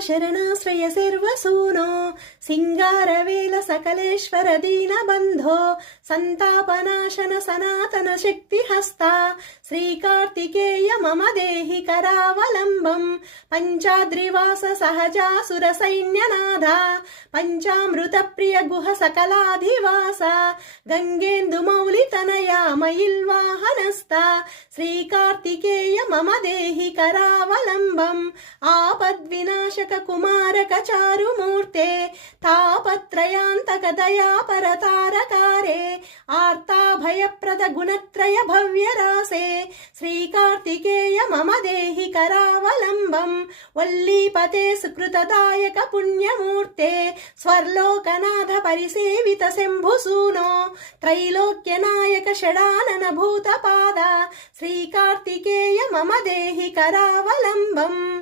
शरणाश्रय सर्वसूनो सिंगारवेल सकलेश्वर दीनबन्धो संतापनाशन सनातन शक्तिहस्ता श्रीकार्तिकेय मम देहि करावलम्बम् पंचाद्रिवास सहजासुर सैन्यनाथा पंचामृत प्रिय गुह सकलाधिवास गंगेन्दुमौलितनया मयिल्वाहनस्ता श्रीकार्तिकेय मम देहि करावलम्बम् आपद्विनाशक कुमारक चारुमूर्ते तापत्रयान्तक दयापरतारकारे आर्ताभयप्रद गुणत्रय भव्यरासे श्रीकार्तिकेय मम देहि करावलम्बम् वल्लीपते सुकृतदायक पुण्यमूर्ते स्वर्लोकनाथ परिसेवित शम्भुसूनो त्रैलोक्यनायक षडानन भूतपाद श्रीकार्तिकेय मम देहि करावलम्बम्।